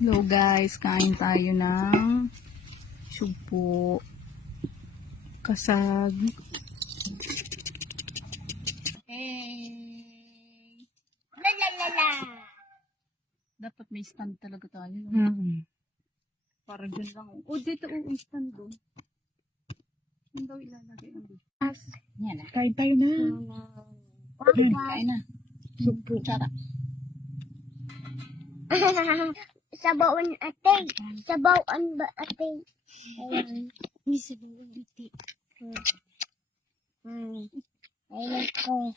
Hello guys, kain tayo ng supo, kasag. Hey! La la la la. Dapat may stand talaga tayo. Para dyan lang. Dito stand doon. Saan daw ilalagay ang dito? Yan na. Kain tayo na. Kain na. Supo. Tsara. Sabawan ate. Sabawan ba ate? Ayan. Sabawan ate. Ayan ko.